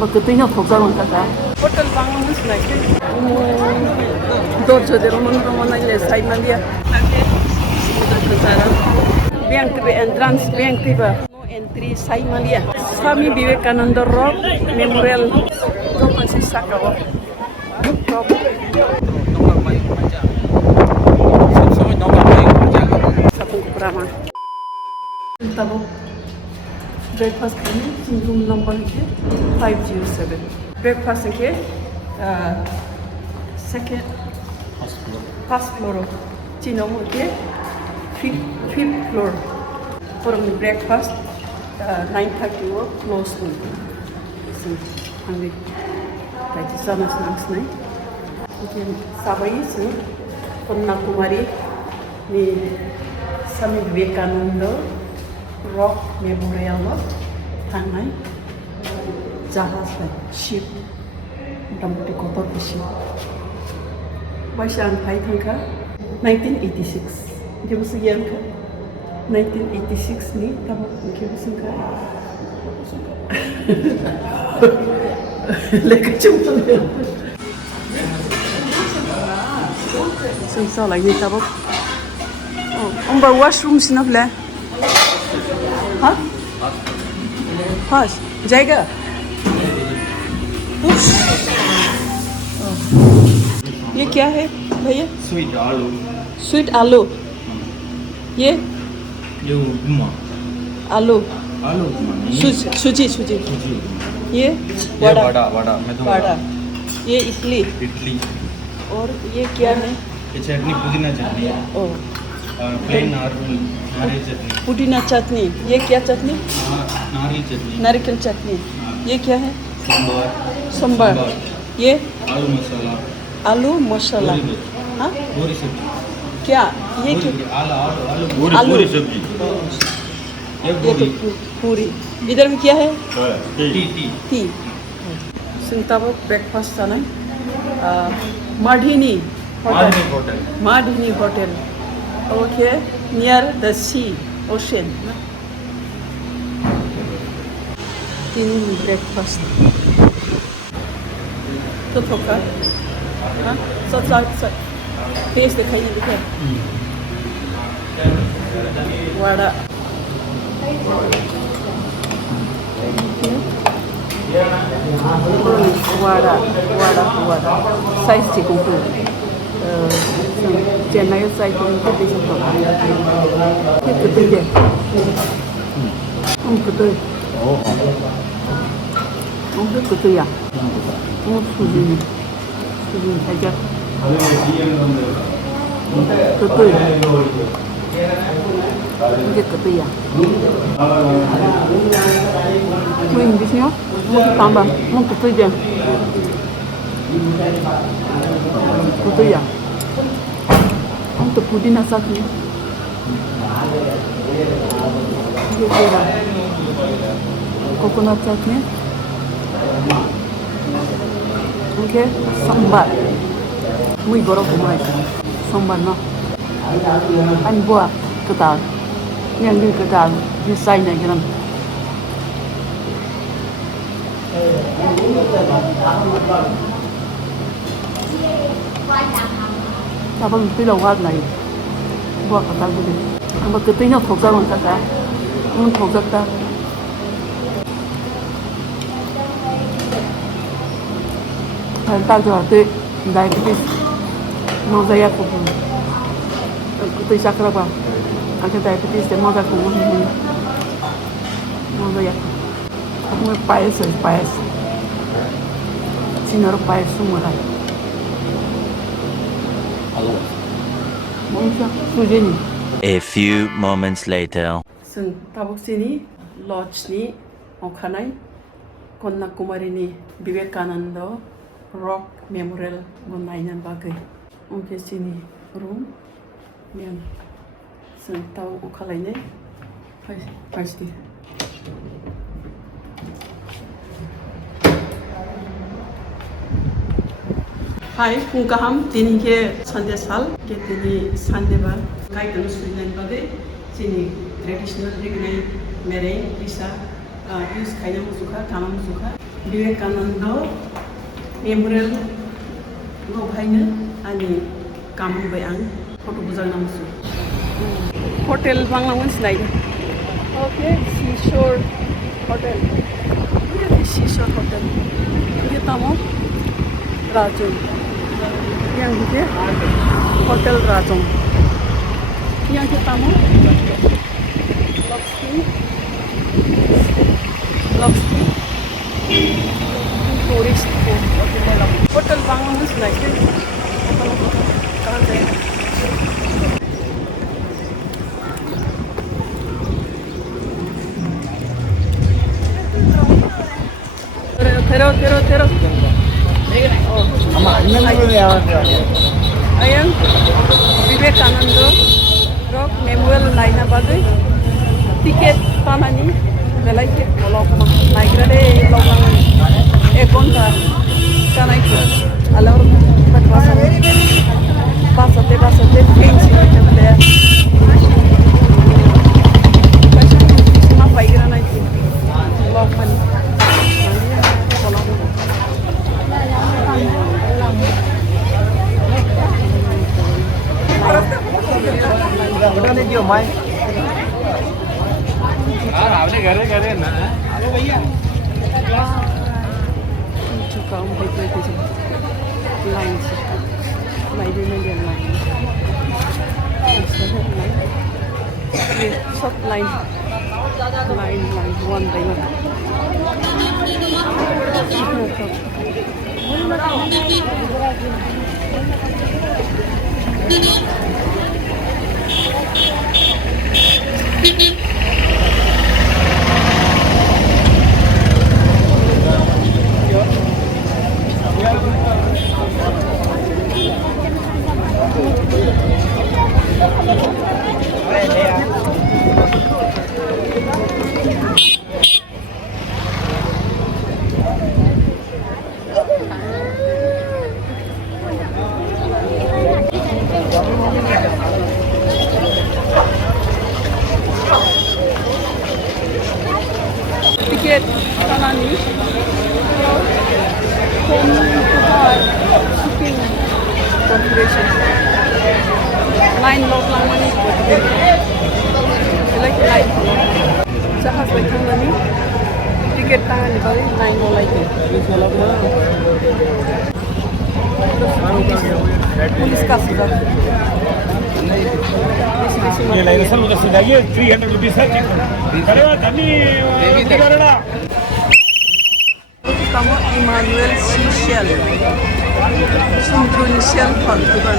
아마 그때는 독자만 가자. 호텔 방은 스나이스. 도 저대로 만들어만 이제 사이만이야. 오케이. 그 사람. Bank entrance bank टिबा no entry साइमालिया Swami Vivekananda rock memorial तो पंसी साकाव तब ब्रेकफास्ट करें रूम नंबर के 507 ब्रेकफास्ट के सेकेंड फर्स्ट फ्लोर चिनों के fifth floor for the breakfast 9:30 or close to so hungry like some snacks nahi again sabai so Kanyakumari ni Swami Vivekananda Rock Memorial tanai jahaz hai ship damti kotor ship Baisan hai thangka 1986 Dia mesti yang ke 1986 ni kamu mungkin suka leka cuma susah lagi tabuk om bawa washroom sini boleh हाँ हाँ जाएगा ये क्या है भैया sweet आलू ये उपमा आलू आलू सूजी ये वड़ा वड़ा ये इडली और ये क्या है ये चटनी पुदीना चटनी ओ प्लेन नारियल चटनी पुदीना चटनी ये क्या चटनी नारियल चटनी चटनी ये क्या है सांबर ये आलू मसाला हाँ पूरी सब्जी क्या ये आलू सब्जी ये तो पूरी इधर में क्या है टी सिंताबो ब्रेकफास्ट जाना माढ़िनी hotel okay near the sea ocean तीन ब्रेकफास्ट तो थोका हाँ सब फेस दिखाई नहीं दिखे वड़ा वड़ा साइज चिकन को चेन्नई साइड को कितने कितने या सूजी है क्या 그거야. 이게 그거야. 뭐 인기시요? 뭐 담바. 뭐 그거야. 그거야. 또 부디나 싸기. 이게 뭐야? 코코넛 싸기. 이게 sambar. Muy goro kumai sambar no an bua ketal yang ni ketal ni sai na giram abang tu lawat nai bua ketal tu ama ketingnya thoksa man kata mun thoksa ta ta jo tu diabetes Mozaya kubu, kutu sakra ba, ada diabetes dan mozaya kubu ni, mozaya, aku payas, sinar payas semua lah. Halo. Mungkin suji ni. A few moments later. Seng tabuk sini lodge ni, okanai, Kanyakumari ni Vivekananda Rock Memorial menainan bagai. Oke sini room yang tahu ukalainya pasti Hai kungkaham tini ke Sunday sal ke tini Sunday ba kai tanu sulinan bade sini traditional regnai mere bisa use kaina musuka tanam musuka Vivekananda Memorial Rockhaino ani kambai ang photo bujang namsu. Hotel banglangun sinai. Okay, seashore hotel. Seashore hotel. Ini tamu Rajung. Yang ini hotel Rajung. Yang tamu Lobster. Tourist hotel bangun sinai. Kahan jayega? Tero. Ayang Vivekananda Rock Memorial laina bagai tiket phaimani belai ke kolokma naigrade loklangan ekonta kanai ke alor basate fancy temple sama paigra nai lokman बता दीजिए my यार आपने घरे ना hello भैया juga baik-baik aja line sih line short line one by one tiket phaimani home to car shipping corporation line loklangan like line jahaz baithangani tiket tangani bari line lolaike police का सीधा ये licence उधर से जाइए 300 rupees है अरे वाह धनी करेगा kamu Emmanuel Seychell Indonesia bukan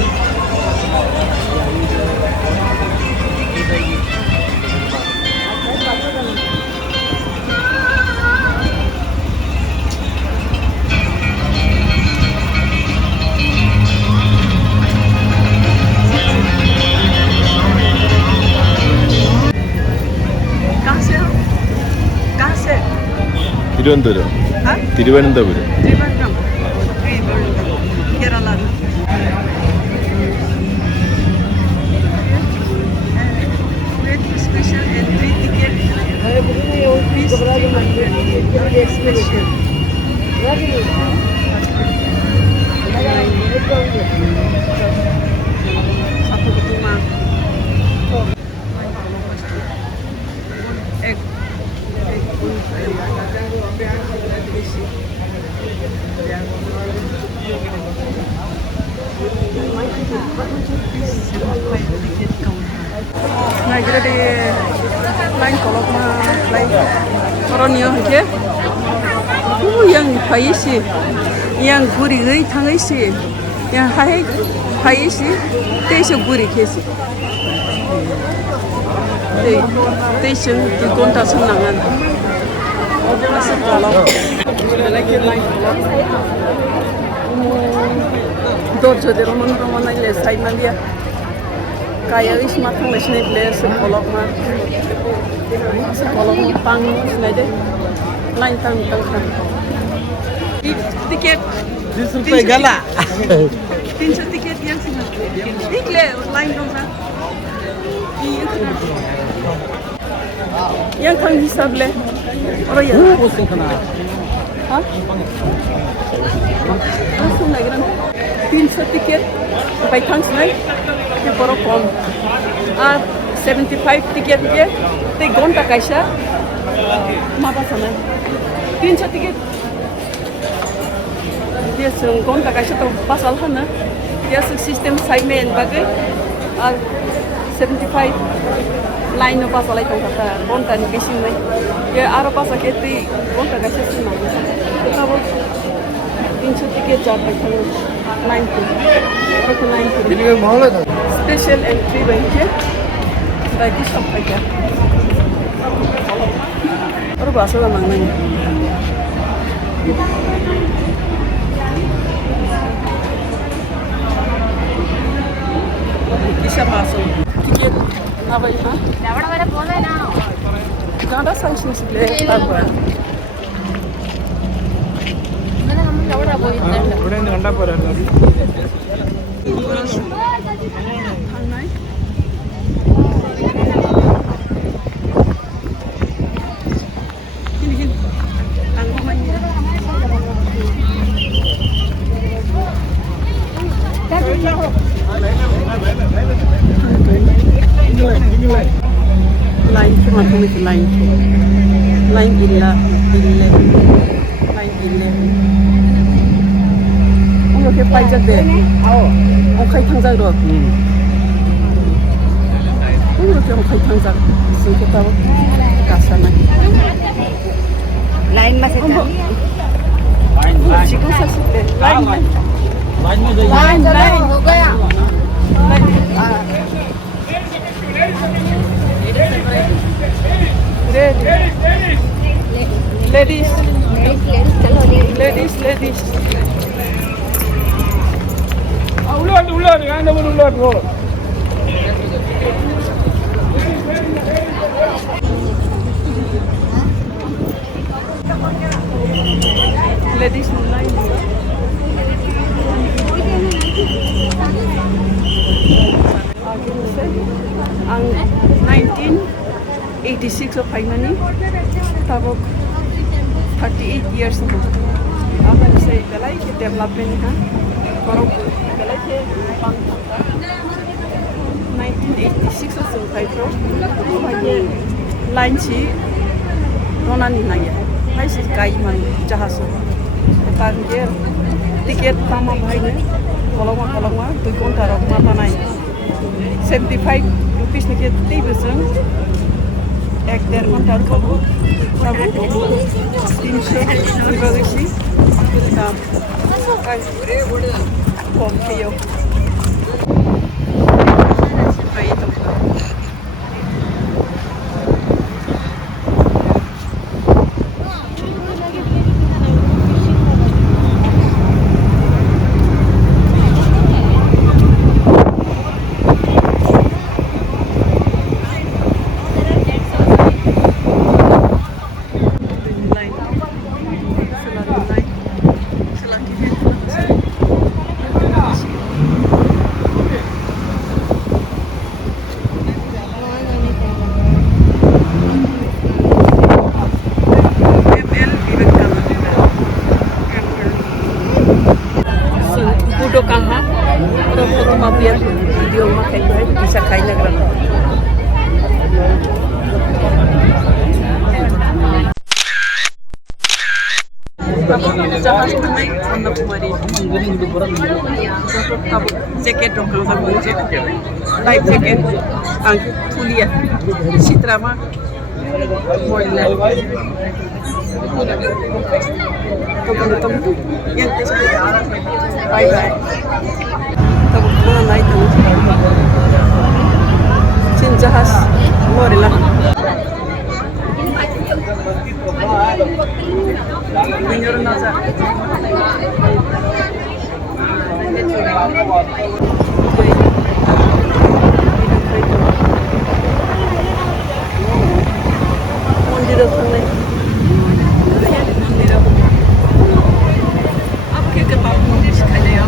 Thiruvananthapuram Thiruvananthapuram Kerala special entry ticket rupees 300 special satu ketuma Nagira di line kolok mah line koronio ke yang pai sih yang guri gei tangai sih yang hai pai sih teh guri ke sih teh di konta senangan masih kolok lagi line kolok dorjo de roman aja side dia kaya wis matang lesne place kolok mah pang senai deh line tang tiket 20 रुपए गला 300 tiket yang singa ikle line dong sa yang kang hisab le orang ya Hah? Langsung naik kan? 300 tiket, by translate, the Borokon. 75 tiket dia, the Gonta Kaisha, Mabasana. 300 tiket. Dia Gonta Kaisha to Pasal Hana. Dia system side main bagai. 75 line no Pasal itu kata Gonta ni bising ni. Dia arah Pasal keti Gonta Kaisha sih mana. Tetapi 300 tiket jatuh kan 90. Ini mahal kan? Special entry banyak. Lagi sampai ya. Orang bahasa apa namanya? Kisah bahasa. Tiket apa ya? Jangan sanksi sih apa? ഇവിടെ നിന്ന് കണ്ടാ പോരാ Line cuma tulis line 11. 이렇게 빠졌대. 오카이 탕자로. 이렇게 오카이 탕자. 있었다고. 가사나. Line में से 지금 샀을 때 라인. Line हो गया Ladies. चलो Ladies. உள்ளாடு ஆண்டவன் உள்ளாடு போ Ladies line. Ang 1986 of phaimani. Tabok 38 years ago. Akan say belai ke development ha. Korok belai ke 1986 of Tripuri. Bagi line si Ronan nanya. Hai si kai man jahaso. Panggil tiket tama bhai ne. Kolong tu kontar mata nai. 75 rupees ni ke tibusang. Ek der kontar kabu. Kabu 300 berisi. Kam. Kom kiyo. Ayo tu. Video makai baik bisa kain negara. Jahaz naik Kanyakumari. Jaket dong kalau sama jaket. Life jacket. Angkat kuliah. Citrama. Mainland. Yang bye bye. Tabuk mana naik tu? Cin jahaz Memorial. Menyor nazar. Mondir sana. Apa ke tempat mondir sekali ya?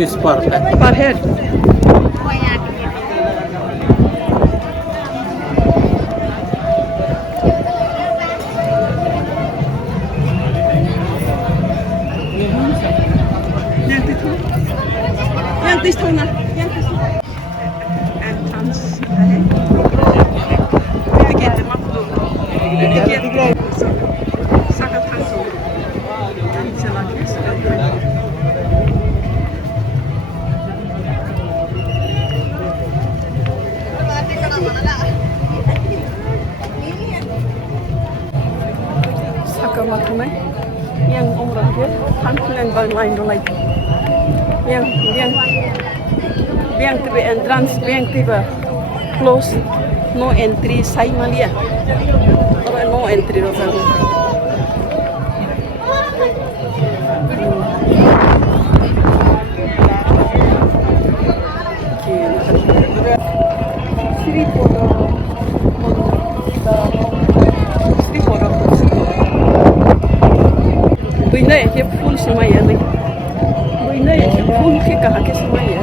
rupees per head. per head. Yang di sana. Entrance. Tiket makhluk. Tiket. Sangat langsung. Selagi sudah. Saka makamai yang umrah dia tampilan lain dolai yang tiba entrance yang tiba close no entry sai malia orang no entry rosan Bina ya full semua ya nih. Bina ya full ke semua ya.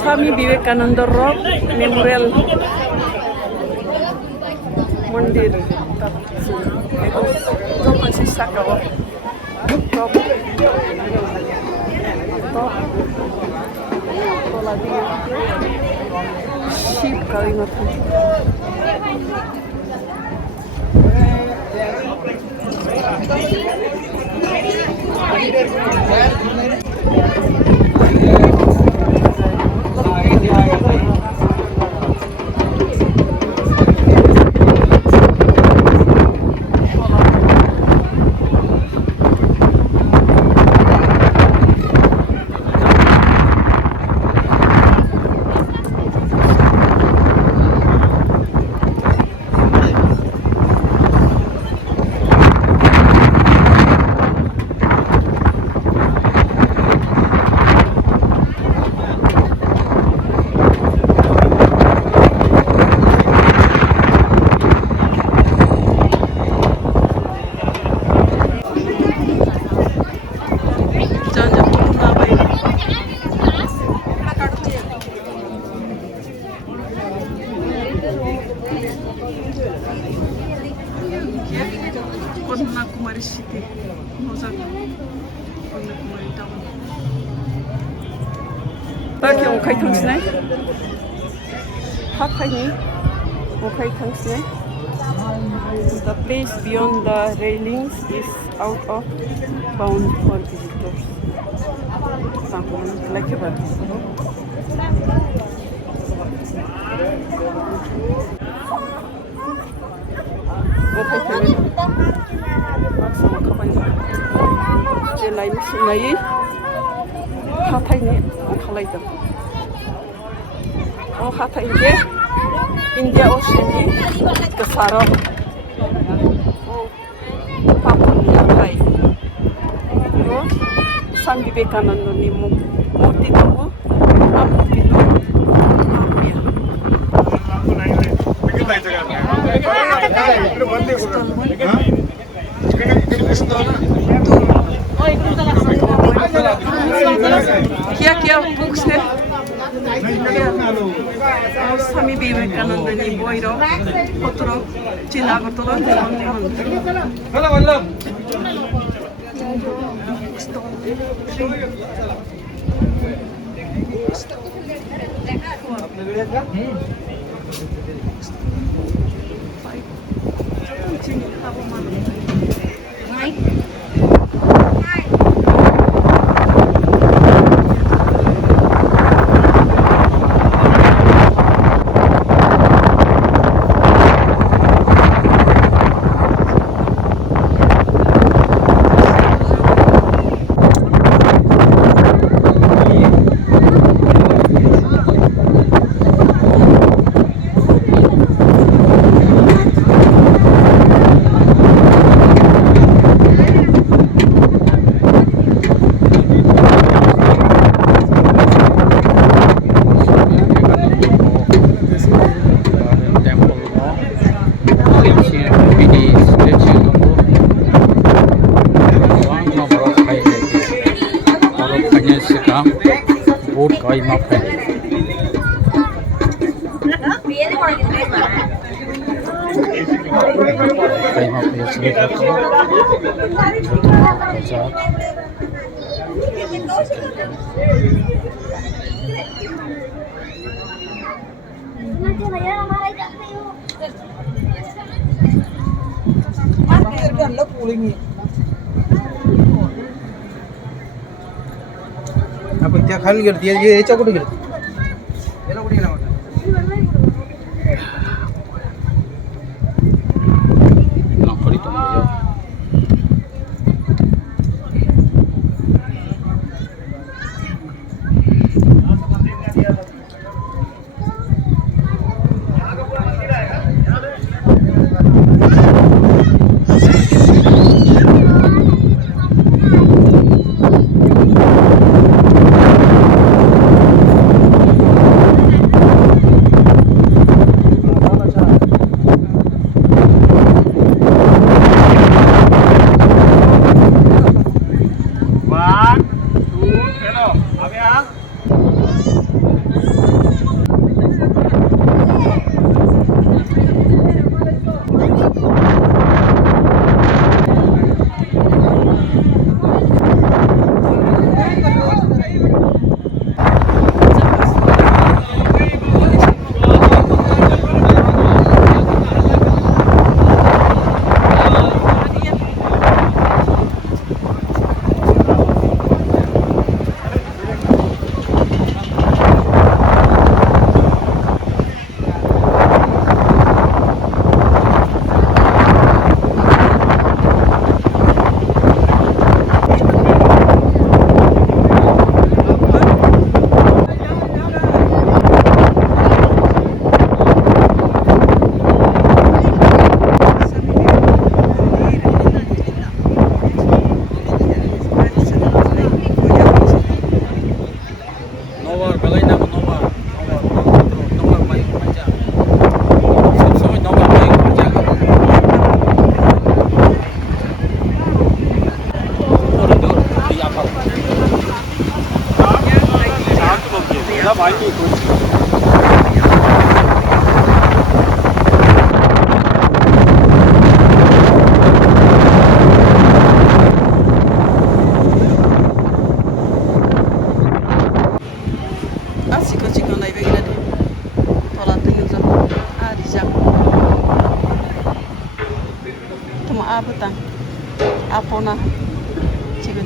Swami Vivekananda Rock Memorial Mandir. Itu masih Sakawa. Top. Lagi ship kalimat. Kanyakumari city, Kanyakumari town. Bagi okai tangsne, hakai okai tangsne. The place beyond the railings is out of bound for visitors. Someone like a okai tangsne. Sama kapan? Belai sungai, hatai ni kalai tu. Oh hatai ni, India Ocean ni kesara. Oh, papun hatai. Oh, Swami Vivekananda ni murti tu, murti tu. क्या books है Swami Vivekananda ni boiro potro chila gotoro boat koi map hai koi map hai sini ka आपण त्या खाली गेलो याच्या कुठे गेलो याला कुठे गेला नोकरी तो Apatang, apona, chicken.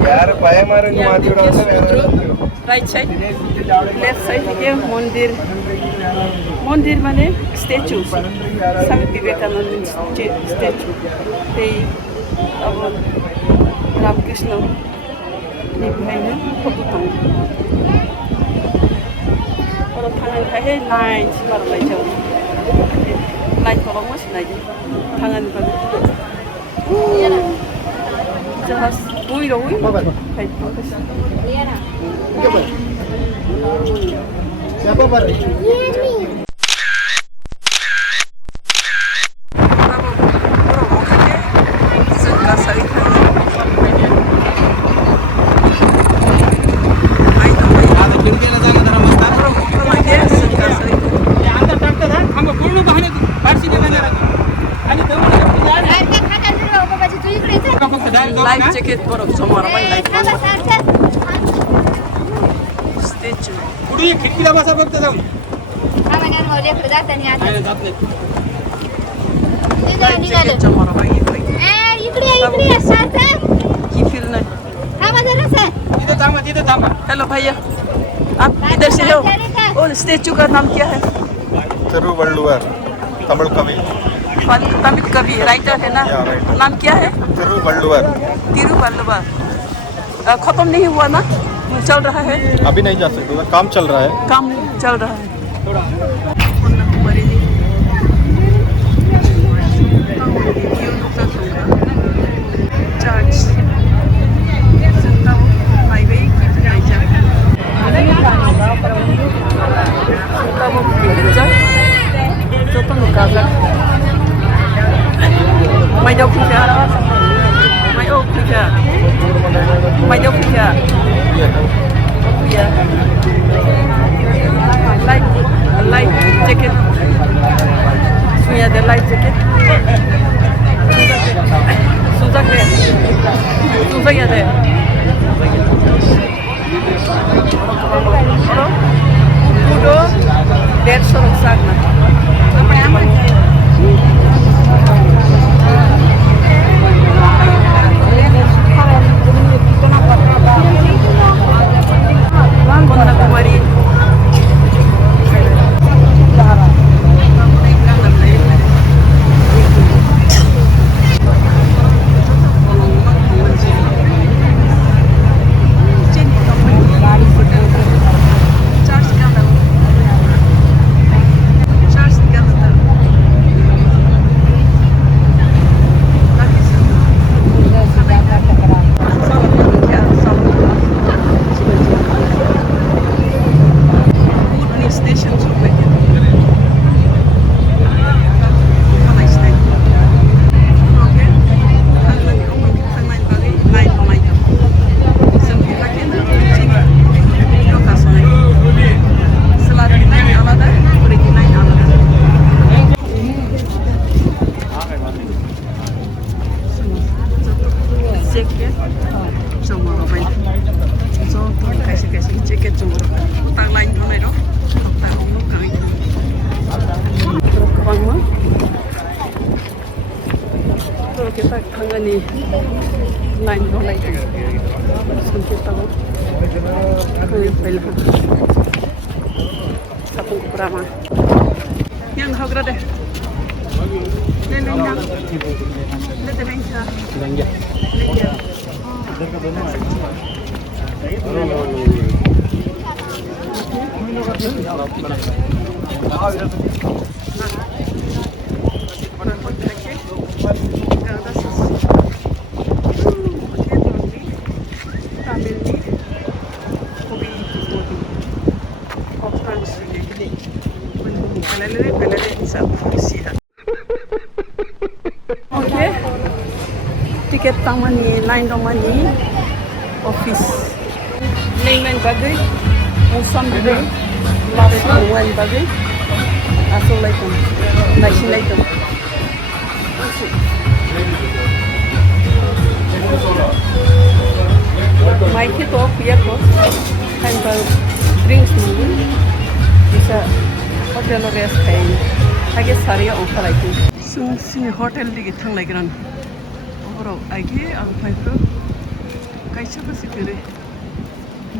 यार पाय मारून Right side, left side here मंदिर माने statue, Swami Vivekananda statue. They अब रामकृष्ण नि बेहायनो फटो थाङो और थांनानैहाय लाइन मारबाय जों लाइन खौबो मोसानायजों थांनानैबो जाहाज उइरावै siapa bar life borok somar bai light bang statue पुढे खिडकीला बसा फक्त जाऊन jacket somar bai इकडे की feel नाही तिथे थांबा हेलो भैया आप किधर से हो और स्टैचू का नाम क्या है तिरुवल्लुवर तमिल कवि तमिल कवि राइटर है ना या, writer. नाम क्या है तिरुवल्लुवर तिरुवल्लुवर खत्म नहीं हुआ ना चल रहा है अभी नहीं जा सकते काम चल रहा है काम चल रहा है church mày đâu khi ra mày ôm khi ra mày đâu khi ra light jacket punya ada light jacket susah ya deh udah 150 rusak nah Kanyakumari kita kangen line bolai sampai tahu kangen pelha satu berapa yang harga deh neneknya Oke, tiket taman ni, line taman ni, office. Mainland bagai, musam bagai, last one bagai, asal laikum, nasi laikum. Maiki tu biar ko, handle drinks ni, bisa hotel rest kain. Lagi saria offer lagi. Sing hotel lagi thang lagi ran. Overall, lagi aku pakai kaisa besi kere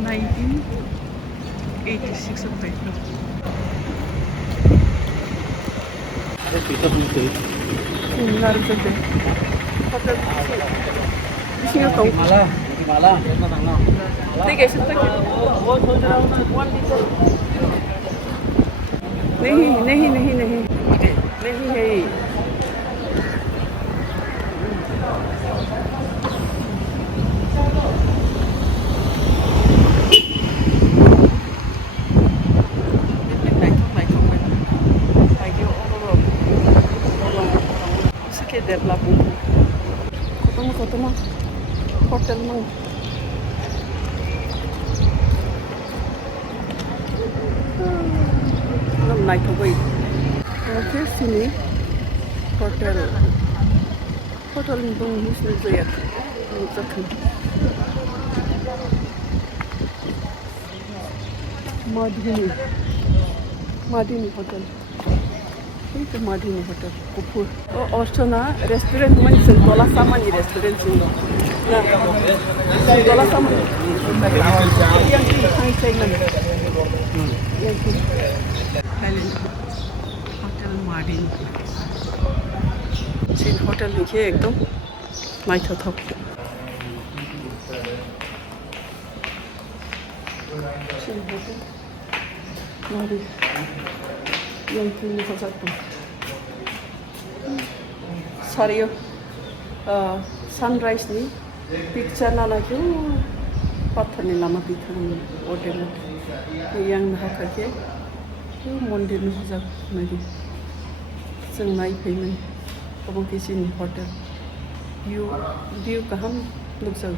1986 aku pakai. Ada kita putih. Harus ada. Hotel. Sini tu. Malah. Tiga juta. नहीं है ketemu hotel mau naik ke bawah. Oke, sini hotel ni pun muslim saya. नुजाखो Madini Hotel. Itu Madini Hotel. Kupur. Oh, Orchona restaurant mana sih? Dola Samani restaurant sih. Nah, Dola Samani. Yang di High China. Yang di Highland Hotel Madini. Sih hotel ni ke ekdom naik thok. Sih hotel. Mari. Yang ini satu. Sorry, sunrise ni picture na lagi. Pathan ni lama picture ni hotel. Yang nak kerja, tu mondir ni saja lagi. Sengai payment. Abang kisi ni hotel. View kaham look so.